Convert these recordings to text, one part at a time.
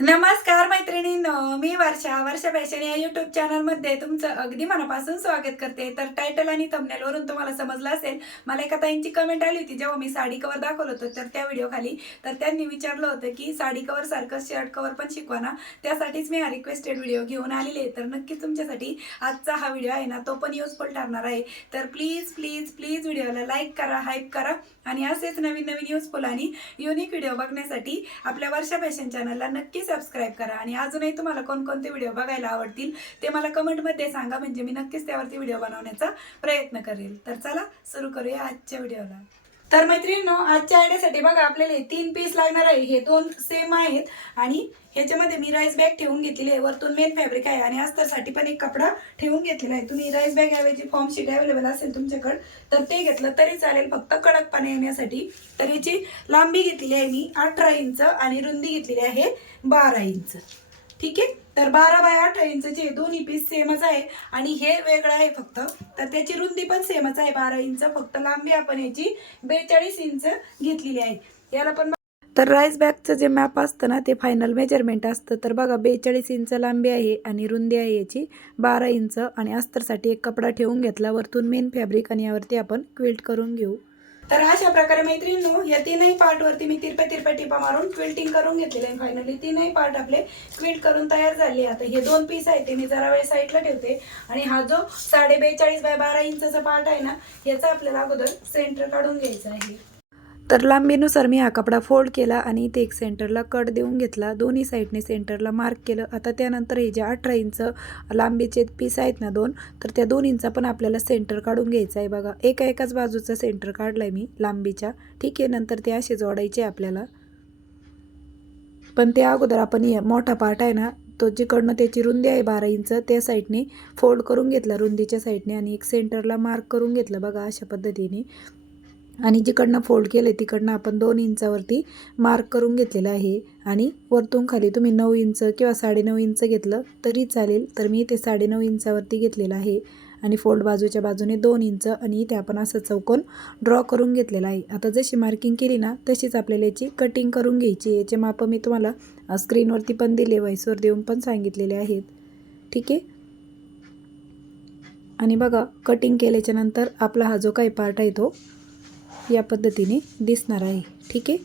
नमस्कार मैत्रिणींनो, मी वर्षा फॅशन या युट्यूब चॅनलमध्ये तुमचं अगदी मनापासून स्वागत करते। तर टायटल आणि थंबनेलवरून तुम्हाला समजलं असेल, मला एका ताईंची कमेंट आली होती जेव्हा मी साडी कवर दाखवलं होतं तर त्या व्हिडिओ खाली। तर त्यांनी विचारलं होतं की साडी कवर सारखं शर्ट कवर पण शिकवा ना, त्यासाठीच मी हा रिक्वेस्टेड व्हिडिओ घेऊन आलेली आहे। तर नक्कीच तुमच्यासाठी आजचा हा व्हिडिओ आहे ना, तो पण युजफुल ठरणार आहे। तर प्लीज प्लीज प्लीज व्हिडिओला लाईक करा, हाईप करा आणि असेच नवीन नवीन युजफुल आणि युनिक व्हिडिओ बघण्यासाठी आपल्या वर्षा फॅशन चॅनलला नक्की सबस्क्राइब करा। आणि अजूनही तुम्हाला कोणकोणते व्हिडिओ बघायला आवडतील ते मला कमेंटमध्ये सांगा, म्हणजे मी नक्कीच त्यावरती व्हिडिओ बनवण्याचा प्रयत्न करेल। तर चला सुरू करूया आजच्या व्हिडिओला। तर मैत्रिणींनो, आजच्या आयडियासाठी बघा आपल्याला 3 पीस लागणार आहे। हे 2 सेम आहेत आणि ह्याच्यामध्ये मी राईस बॅग ठेवून घेतलेली आहे, वरतून मेन फॅब्रिक आहे आणि अस्तरसाठी पण एक कपडा ठेवून घेतलेला आहे। तुम्ही राईस बॅग ऐवजी फॉर्म शीट अवेलेबल असेल तुमच्याकडे तर ते घेतलं तरी चालेल, फक्त कडकपणा येण्यासाठी। तर याची लांबी घेतलेली आहे मी 18 इंच आणि रुंदी घेतलेली आहे 12 इंच। ठीक आहे, तर 12 बाय 18 इंचचे दोन्ही पीस सेमच आहे आणि हे वेगळं आहे फक्त। तर त्याची रुंदी पण सेमच आहे 12 इंच, फक्त लांबी आपण याची 42 इंच घेतलेली आहे। याला पण तर राईस बॅगचं जे मॅप असतं ना, ते फायनल मेजरमेंट असतं। तर बघा 42 इंच लांबी आहे आणि रुंदी आहे याची 12 इंच आणि अस्तरसाठी एक कपडा ठेवून घेतला, वरतून मेन फॅब्रिक आणि यावरती आपण क्विल्ट करून घेऊ। तर अशा प्रकारे मैत्रिणींनो, या तीनही पार्ट वरती मी तिरप्या टिपा मारून क्विल्टिंग करून घेतलेले आहे। फायनली तीनही पार्ट आपले क्विल्ट करून तयार झाले। आता हे 2 पीस आहे ते मी जरा वेळ साईडला ठेवते आणि हा जो 42.5 बाय 12 इंचचा पार्ट आहे ना, याचा आपल्याला अगोदर सेंटर काढून घ्यायचा आहे। तर लांबीनुसार मी हा कपडा फोल्ड केला आणि इथे एक सेंटरला कट देऊन घेतला, दोन्ही साईडने सेंटरला मार्क केलं। आता त्यानंतर हे जे 18 इंच लांबीचे पीस आहेत ना 2, तर त्या 2 इंचा पण आपल्याला सेंटर काढून घ्यायचं आहे। बघा एकाच बाजूचा सेंटर काढलाय मी लांबीच्या। ठीक आहे, नंतर ते असे जोडायचे आपल्याला, पण त्या अगोदर आपण मोठा पार्ट आहे ना, तो जिकडनं त्याची रुंदी आहे 12 इंच त्या साईडने फोल्ड करून घेतला रुंदीच्या साईडने आणि एक सेंटरला मार्क करून घेतलं बघा अशा पद्धतीने। आणि जिकडनं फोल्ड केले तिकडनं आपण 2 इंचावरती मार्क करून घेतलेला आहे आणि वरतून खाली तुम्ही 9 इंच किंवा 9.5 इंच घेतलं तरी चालेल। तर मी इथे 9.5 इंचावरती घेतलेलं आहे आणि फोल्ड बाजूच्या बाजूने 2 इंच आणि इथे आपण असं चौकोन ड्रॉ करून घेतलेला आहे। आता जशी मार्किंग केली ना तशीच आपल्याला याची कटिंग करून घ्यायची। याचे माप मी तुम्हाला स्क्रीनवरती पण दिले, व्हॉइसवर देऊन पण सांगितलेले आहेत। ठीक आहे, आणि बघा कटिंग केल्याच्या नंतर आपला हा जो काही पार्ट आहे तो या पद्धतीने दिसणार आहे। ठीक आहे,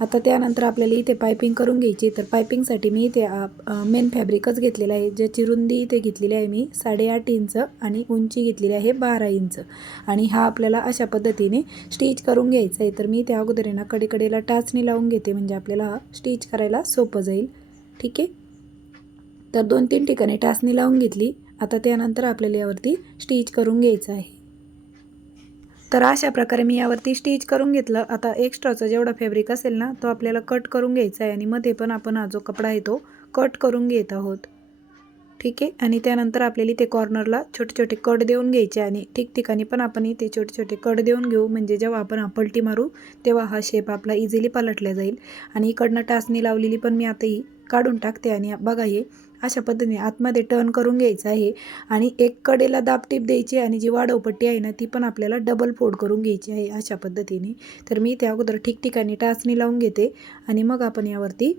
आता त्यानंतर आपल्याला इथे पायपिंग करून घ्यायची। तर पायपिंगसाठी मी इथे मेन फॅब्रिकच घेतलेला आहे, ज्याची रुंदी इथे घेतलेली आहे मी 8.5 इंच आणि उंची घेतलेली आहे 12 इंच आणि हा आपल्याला अशा पद्धतीने स्टिच करून घ्यायचा आहे। तर मी त्या अगोदर ना कडेकडेला टाचणी लावून घेते, म्हणजे आपल्याला हा स्टिच करायला सोपं जाईल। ठीक आहे, तर 2-3 ठिकाणी टाचणी लावून घेतली। आता त्यानंतर आपल्याला यावरती स्टिच करून घ्यायचं आहे। तर अशा प्रकारे मी यावरती स्टिच करून घेतलं। आता एक्स्ट्राचा जेवढा फॅब्रिक असेल ना तो आपल्याला कट करून घ्यायचा आहे आणि मध्ये पण आपण हा जो कपडा आहे तो कट करून घेत आहोत। ठीक आहे, आणि त्यानंतर आपल्याला इथे कॉर्नरला छोटे छोटे कट देऊन घ्यायचे आणि ठिकठिकाणी पण आपण इथे छोटे छोटे कट देऊन घेऊ, म्हणजे जेव्हा आपण हा पलटी मारू तेव्हा हा शेप आपला इझिली पलटला जाईल। आणि इकडनं टाचणी लावलेली पण मी आता ही काढून टाकते आणि बघा हे अशा पद्धतीने आतमध्ये टर्न करून घ्यायचं आहे आणि एक कडेला दाबटीप द्यायची आणि जी वाढवपट्टी आहे ना ती पण आपल्याला डबल फोल्ड करून घ्यायची आहे अशा पद्धतीने। तर मी त्या अगोदर ठिकठिकाणी टाचणी लावून घेते आणि मग आपण यावरती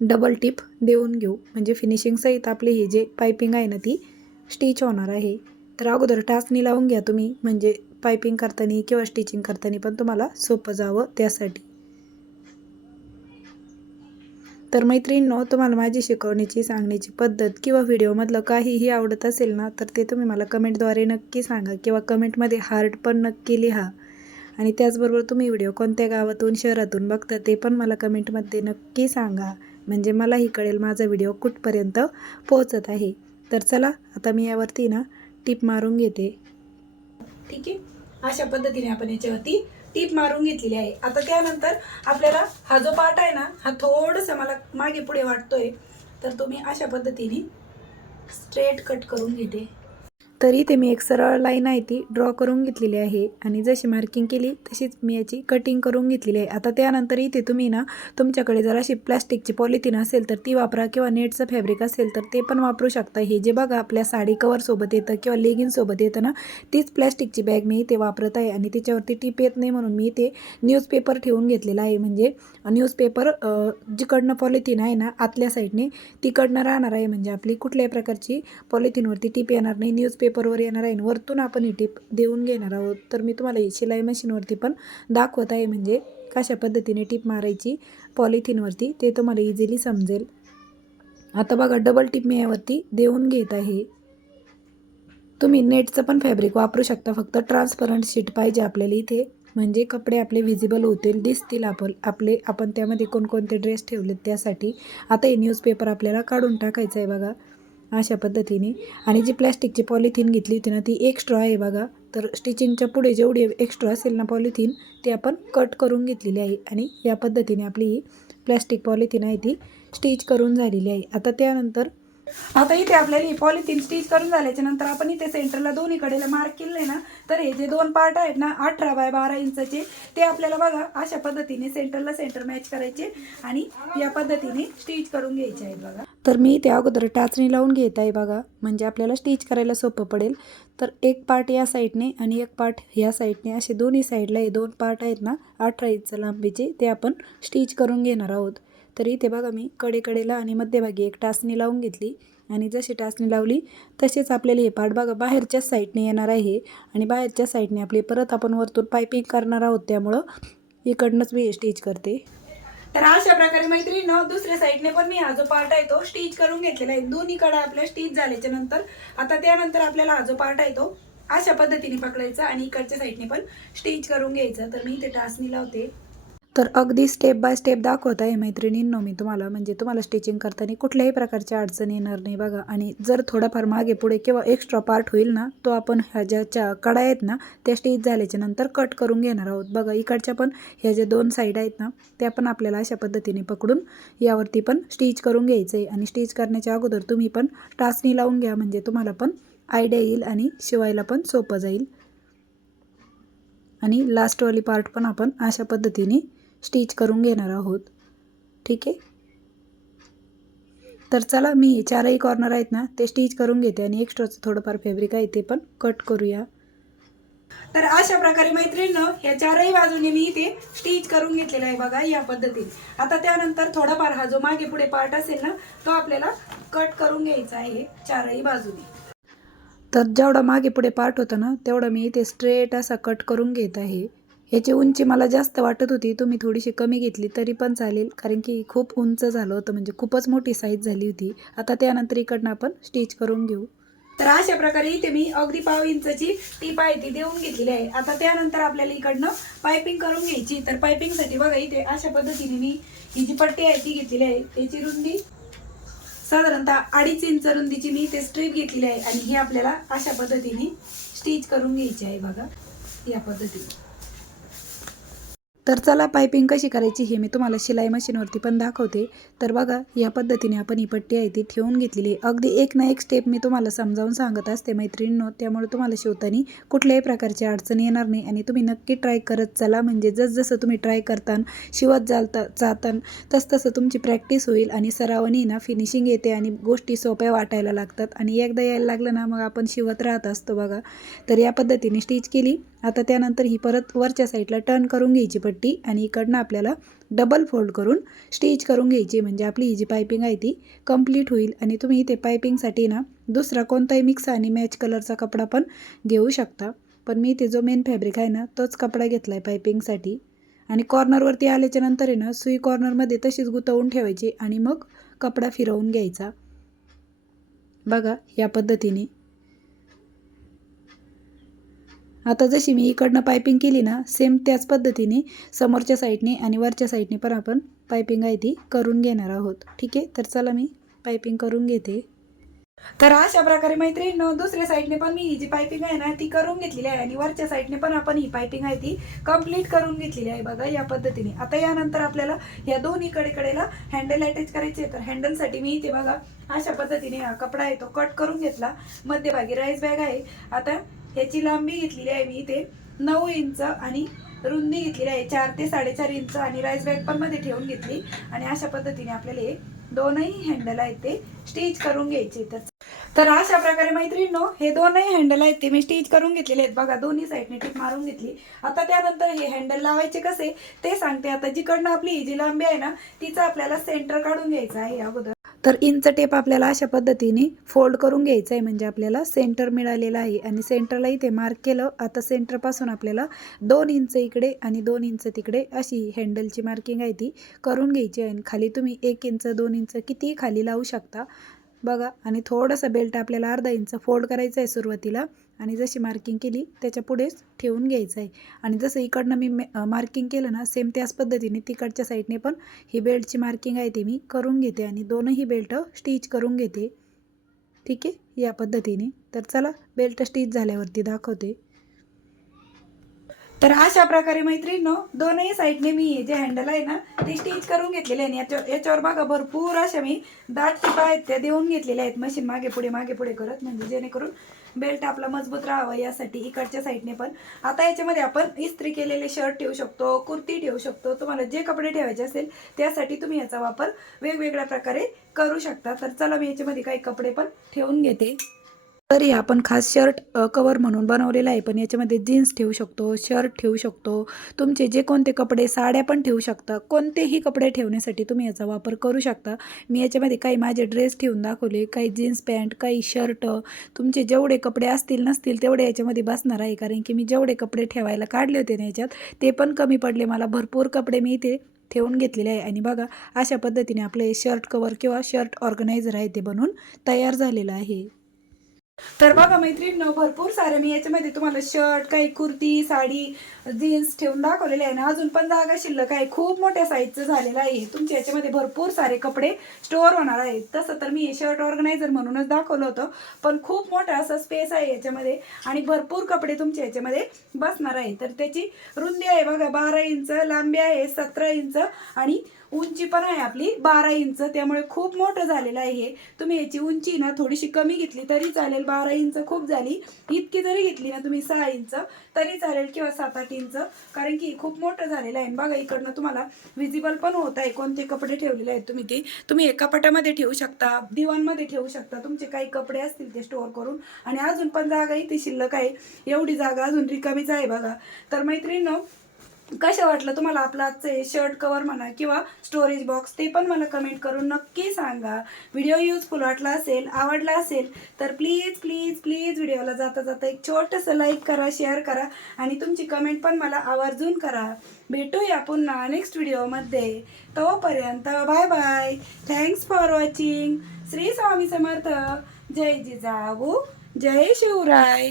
डबल टिप देऊन घेऊ, म्हणजे फिनिशिंग सहित आपले हे जे पायपिंग आहे ना ती स्टिच होणार आहे। तर अगोदर टाचणी लावून घ्या तुम्ही, म्हणजे पायपिंग करताना किंवा स्टिचिंग करताना पण तुम्हाला सोपं जावं त्यासाठी। तर मैत्रिणींनो, तुम्हाला माझी शिकवण्याची सांगण्याची पद्धत किंवा व्हिडिओमधलं काहीही आवडत असेल ना तर ते तुम्ही मला कमेंटद्वारे नक्की सांगा किंवा कमेंटमध्ये हार्ट पण नक्की लिहा। आणि त्याचबरोबर तुम्ही व्हिडिओ कोणत्या गावातून शहरातून बघता ते पण मला कमेंटमध्ये नक्की सांगा, म्हणजे मलाही कळेल माझा व्हिडिओ कुठपर्यंत पोहोचत आहे। तर चला आता मी यावरती ना टिप मारून घेते। ठीक आहे, अशा पद्धतीने आपण याच्यावरती टिप मारून घेतलेली आहे। आता त्यानंतर आपल्याला हा जो पार्ट आहे ना हा थोडंसं मला मागे पुढे वाटतोय, तर तुम्ही अशा पद्धतीने स्ट्रेट कट करून घेते। तर इथे मी एक सरळ लाईन आहे ती ड्रॉ करून घेतलेली आहे आणि जशी मार्किंग केली तशीच मी याची कटिंग करून घेतलेली आहे. आता त्यानंतर इथे तुम्ही ना तुमच्याकडे जर अशी प्लॅस्टिकची पॉलिथिन असेल तर ती वापरा किंवा नेटचं फॅब्रिक असेल तर ते पण वापरू शकता. हे जे बघा आपल्या साडी कवरसोबत येतं किंवा लेगिन्ससोबत येतं ना, तीच प्लॅस्टिकची बॅग मी इथे वापरत आहे आणि त्याच्यावरती टीप येत नाही म्हणून मी इथे न्यूजपेपर ठेवून घेतलेला आहे. म्हणजे न्यूजपेपर जिकडनं पॉलिथिन आहे ना आतल्या साईडने तिकडनं राहणार आहे, म्हणजे आपली कुठल्याही प्रकारची पॉलिथिनवरती टीप येणार नाही, न्यूजपेपरवर येणार आहे. वरतून आपण ही टीप देऊन घेणार आहोत. तर मी तुम्हाला ही शिलाई मशीनवरती पण दाखवत आहे, म्हणजे कशा पद्धतीने टीप मारायची पॉलिथिनवरती ते तुम्हाला इझिली समजेल. आता बघा डबल टीप मी यावरती देऊन घेत आहे. तुम्ही नेटचं पण फॅब्रिक वापरू शकता, फक्त ट्रान्सपरंट शीट पाहिजे आपल्याला इथे, म्हणजे कपडे आपले व्हिजिबल होतील, दिसतील आपण त्यामध्ये कोणकोणते ड्रेस ठेवलेत त्यासाठी. आता हे न्यूजपेपर आपल्याला काढून टाकायचं आहे बघा अशा पद्धतीने. आणि जी प्लॅस्टिकची पॉलिथिन घेतली होती ना ती एक्स्ट्रा आहे बघा. तर स्टिचिंगच्या पुढे जेवढी एक्स्ट्रा असेल ना पॉलिथिन ती आपण कट करून घेतलेली आहे आणि या पद्धतीने आपली ही प्लॅस्टिक पॉलिथिन आहे ती स्टिच करून झालेली आहे. आता इथे आपल्याला ही पॉलिथिन स्टिच करून झाल्याच्या नंतर आपण इथे सेंटरला दोन्ही कडेला मार्क केले ना, तर हे जे दोन पार्ट आहेत ना 18x12 इंचचे ते आपल्याला बघा अशा पद्धतीने सेंटरला सेंटर मॅच करायचे आणि या पद्धतीने स्टिच करून घ्यायचे आहेत बघा. तर मी इथे अगोदर टाचणी लावून घेत आहे बघा, म्हणजे आपल्याला स्टिच करायला सोपं पडेल. तर एक पार्ट या साईडने आणि एक पार्ट ह्या साईडने असे दोन्ही साईडला हे दोन पार्ट आहेत ना 18 इंच लांबीचे ते आपण स्टिच करून घेणार आहोत. तर इथे बघा मी कडेला आणि मध्यभागी एक टाचणी लावून घेतली आणि जशी टाचणी लावली तसेच आपल्याला हे पार्ट बघा बाहेरच्याच साईडने येणार आहे आणि बाहेरच्या साईडने आपली परत आपण वरतून पायपिंग करणार आहोत, त्यामुळं इकडनंच मी हे स्टिच करते. तर अशा प्रकारे मैत्रिणींनो दुसऱ्या साईडने पण मी हा जो पार्ट आहे तो स्टिच करून घेतलेला आहे. दोन्ही कडा आपल्या स्टिच झाल्याच्या नंतर आता त्यानंतर आपल्याला हा जो पार्ट आहे तो अशा पद्धतीने पकडायचा आणि इकडच्या साईडने पण स्टिच करून घ्यायचा. तर मी इथे टाचणी लावते. तर अगदी स्टेप बाय स्टेप दाखवत आहे मैत्रिणींनो मी तुम्हाला, म्हणजे तुम्हाला स्टिचिंग करताना कुठल्याही प्रकारची अडचण येणार नाही बघा. आणि जर थोडाफार मागे पुढे किंवा एक्स्ट्रा पार्ट होईल ना तो आपण ह्या ज्याच्या कडा आहेत ना त्या स्टिच झाल्याच्या नंतर कट करून घेणार आहोत. बघा इकडच्या पण ह्या ज्या दोन साईड आहेत ना त्या पण आपल्याला अशा पद्धतीने पकडून यावरती पण स्टिच करून घ्यायचं आहे. आणि स्टिच करण्याच्या अगोदर तुम्ही पण टाचणी लावून घ्या, म्हणजे तुम्हाला पण आयडिया येईल आणि शिवायला पण सोपं जाईल. आणि लास्टवाली पार्ट पण आपण अशा पद्धतीने स्टिच करून घेणार आहोत. ठीक आहे. तर चला मी चारही कॉर्नर आहेत ना ते स्टिच करून घेते आणि एक्स्ट्राचं थोडंफार फॅब्रिक आहे ते पण कट करूया. तर अशा प्रकारे मैत्रिणींनो ह्या चारही बाजूने मी इथे स्टिच करून घेतलेला आहे बघा या पद्धतीने. आता त्यानंतर थोडाफार हा जो मागे पुढे पार्ट असेल ना तो आपल्याला कट करून घ्यायचा आहे चारही बाजूने. तर जेवढा मागे पुढे पार्ट होता ना तेवढा मी इथे स्ट्रेट असा कट करून घेत आहे. ह्याची उंची मला जास्त वाटत होती, तुम्ही थोडीशी कमी घेतली तरी पण चालेल, कारण की खूप उंच झालं होतं, म्हणजे खूपच मोठी साईज झाली होती. आता त्यानंतर इकडनं आपण स्टिच करून घेऊ. तर अशा प्रकारे इथे मी अगदी 1/2 इंचची टीप आहे ती देऊन घेतलेली आहे. आता त्यानंतर आपल्याला इकडनं पायपिंग करून घ्यायची. तर पायपिंगसाठी बघा इथे अशा पद्धतीने मी ही जी पट्टी आहे ती घेतलेली आहे. याची रुंदी साधारणतः 2.5 इंच रुंदीची मी इथे स्ट्रीप घेतलेली आहे आणि ही आपल्याला अशा पद्धतीने स्टिच करून घ्यायची आहे बघा या पद्धतीने. तर चला पायपिंग कशी करायची हे मी तुम्हाला शिलाई मशीनवरती पण दाखवते. तर बघा या पद्धतीने आपण ही पट्टी आहे ती ठेवून घेतलेली आहे. अगदी एक ना एक स्टेप मी तुम्हाला समजावून सांगत असते मैत्रिणींनो, त्यामुळे तुम्हाला शिवताना कुठल्याही प्रकारची अडचण येणार नाही आणि तुम्ही नक्की ट्राय करत चला. म्हणजे जसं तुम्ही ट्राय करतान शिवत जातान तसं तुमची प्रॅक्टिस होईल आणि सरावानी ना फिनिशिंग येते आणि गोष्टी सोप्या वाटायला लागतात आणि एकदा यायला लागलं ना मग आपण शिवत राहत असतो बघा. तर या पद्धतीने स्टिच केली. आता त्यानंतर ही परत वरच्या साईडला टर्न करून घ्यायची पट्टी आणि इकडनं आपल्याला डबल फोल्ड करून स्टिच करून घ्यायची, म्हणजे आपली ही जी पायपिंग आहे ती कंप्लीट होईल. आणि तुम्ही इथे पायपिंगसाठी ना दुसरा कोणताही मिक्स आणि मॅच कलरचा कपडा पण घेऊ शकता, पण मी इथे जो मेन फॅब्रिक आहे ना तोच कपडा घेतला आहे पायपिंगसाठी. आणि कॉर्नरवरती आल्याच्या नंतर आहे ना सुई कॉर्नरमध्ये तशीच गुंतवून ठेवायची आणि मग कपडा फिरवून घ्यायचा बघा या पद्धतीने. आता जशी मी इकडनं पायपिंग केली ना सेम त्याच पद्धतीने समोरच्या साईडने आणि वरच्या साईडने पण आपण पायपिंग आहे ती करून घेणार आहोत. ठीक आहे. तर चला मी पायपिंग करून घेते. तर अशा प्रकारे मैत्रिणींनो दुसऱ्या साईडने पण मी ही जी पायपिंग आहे ना ती करून घेतलेली आहे आणि वरच्या साईडने पण आपण ही पायपिंग आहे ती कंप्लीट करून घेतलेली आहे बघा या पद्धतीने. आता यानंतर आपल्याला या दोन्ही कडेला हँडल अटॅच करायचे. तर हँडलसाठी मी इथे बघा अशा पद्धतीने हा कपडा आहे तो कट करून घेतला. मध्यभागी राईस बॅग आहे. आता ह्याची लांबी घेतलेली आहे मी इथे 9 इंच आणि रुंदी घेतलेली आहे 4 ते 4.5 इंच आणि राईस बॅग पण मध्ये ठेवून घेतली. आणि अशा पद्धतीने आपल्याला हे दोनही हँडल आहेत ते स्टिच करून घ्यायचे. तर अशा प्रकारे मैत्रिणींनो हे दोनही हँडल आहेत ते मी स्टिच करून घेतलेले आहेत बघा. दोन्ही साईडने टिप मारून घेतली. आता त्यानंतर हे हँडल लावायचे कसे ते सांगते. आता जिकडनं आपली ही जी लांबी आहे ना तिचं आपल्याला सेंटर काढून घ्यायचं आहे अगोदर. तर इंच टेप आपल्याला अशा पद्धतीने फोल्ड करून घ्यायचं आहे म्हणजे आपल्याला सेंटर मिळालेलं आहे. आणि सेंटरला इथे मार्क केलं. आता सेंटरपासून आपल्याला 2 इंच इकडे आणि 2 इंच तिकडे अशी हँडलची मार्किंग आहे ती करून घ्यायची आहे. आणि खाली तुम्ही 1 इंच 2 इंच कितीही खाली लावू शकता बघा. आणि थोडंसं बेल्ट आपल्याला अर्धा इंच फोल्ड करायचं आहे सुरुवातीला आणि जशी मार्किंग केली त्याच्या पुढेच ठेवून घ्यायचं आहे. आणि जसं इकडनं मी मार्किंग केलं ना सेम त्याच पद्धतीने तिकडच्या साईडने पण ही बेल्टची मार्किंग आहे ती मी करून घेते आणि दोनही बेल्ट स्टिच करून घेते. ठीक आहे या पद्धतीने. तर चला बेल्ट स्टिच झाल्यावरती दाखवते. तर अशा प्रकारे मैत्रिणींनो दोनही साईडने मी जे हँडल आहे ना ते स्टिच करून घेतलेले आहे. याच्यावर बघा भरपूर अशा मी दाट टिपा आहेत त्या देऊन घेतलेल्या आहेत मशीन मागे पुढे करत म्हणजे जेणेकरून बेल्ट आपला मजबूत राहावा यासाठी इकडच्या साईडने पण. आता याच्यामध्ये आपण इस्त्री केलेले शर्ट ठेवू शकतो, कुर्ती ठेवू शकतो. तुम्हाला जे कपडे ठेवायचे असेल त्यासाठी तुम्ही याचा वापर वेगवेगळ्या प्रकारे करू शकता. तर चला मी याच्यामध्ये काही कपडे पण ठेवून घेते. तरी आपण खास शर्ट कवर म्हणून बनवलेला आहे. पण याच्यामध्ये जीन्स ठेवू शकतो, शर्ट ठेवू शकतो, तुमचे जे कोणते कपडे साड्या पण ठेवू शकता. कोणतेही कपडे ठेवण्यासाठी तुम्ही याचा वापर करू शकता. मी याच्यामध्ये काही माझे ड्रेस ठेवून दाखवले, काही जीन्स पॅन्ट, काही शर्ट. तुमचे जेवढे कपडे असतील नसतील तेवढे याच्यामध्ये बसणार आहे. कारण की मी जेवढे कपडे ठेवायला काढले होते ना याच्यात ते पण कमी पडले मला. भरपूर कपडे मी इथे ठेवून घेतलेले आहे. आणि बघा अशा पद्धतीने आपलं हे शर्ट कवर किंवा शर्ट ऑर्गनायझर आहे ते बनवून तयार झालेलं आहे. तर बघा मैत्रिणींनो भरपूर सारे मी याच्यामध्ये तुम्हाला शर्ट, काही कुर्ती, साडी, जीन्स ठेवून दाखवलेले आहे ना. अजून पण जागा शिल्लक आहे. खूप मोठ्या साईजचं झालेलं आहे. तुमच्या याच्यामध्ये भरपूर सारे कपडे स्टोअर होणार आहेत. तसं तर मी हे शर्ट ऑर्गनायझर म्हणूनच दाखवलं होतं. पण खूप मोठा असा स्पेस आहे याच्यामध्ये आणि भरपूर कपडे तुमच्या याच्यामध्ये बसणार आहे. तर त्याची रुंदी आहे बघा 12 इंच, लांबी आहे 17 इंच आणि उंची पण आहे आपली 12 इंच. त्यामुळे खूप मोठं झालेलं आहे हे. तुम्ही याची उंची ना थोडीशी कमी घेतली तरी चालेल. 12 इंच खूप झाली. इतकी जरी घेतली ना तुम्ही 6 इंच तरी चालेल किंवा 7-8 इंच. कारण की खूप मोठं झालेलं आहे. बघा इकडनं तुम्हाला विजिबल पण होत आहे कोणते कपडे ठेवलेले आहेत तुम्ही ते. तुम्ही एका कपाटामध्ये ठेवू शकता, दिवाणमध्ये ठेवू शकता. तुमचे काही कपडे असतील ते स्टोअर करून. आणि अजून पण जागा इथे शिल्लक आहे. एवढी जागा अजून रिकामीच आहे बघा. तर मैत्रिणींनो कसं वाटलं तुम्हाला आपलं आजचं शर्ट कवर म्हणा किंवा स्टोरेज बॉक्स ते पण मला कमेंट करून नक्की सांगा. व्हिडिओ युजफुल वाटला असेल, आवडला असेल तर प्लीज प्लीज प्लीज व्हिडिओला जाता जाता एक छोटंसं लाईक करा, शेअर करा आणि तुमची कमेंट पण मला आवर्जून करा. भेटूया पुन्हा नेक्स्ट व्हिडिओमध्ये. तोपर्यंत bye bye. Thanks for watching. Shri Swami Samarth. जय जिजाऊ, जय शिवराय.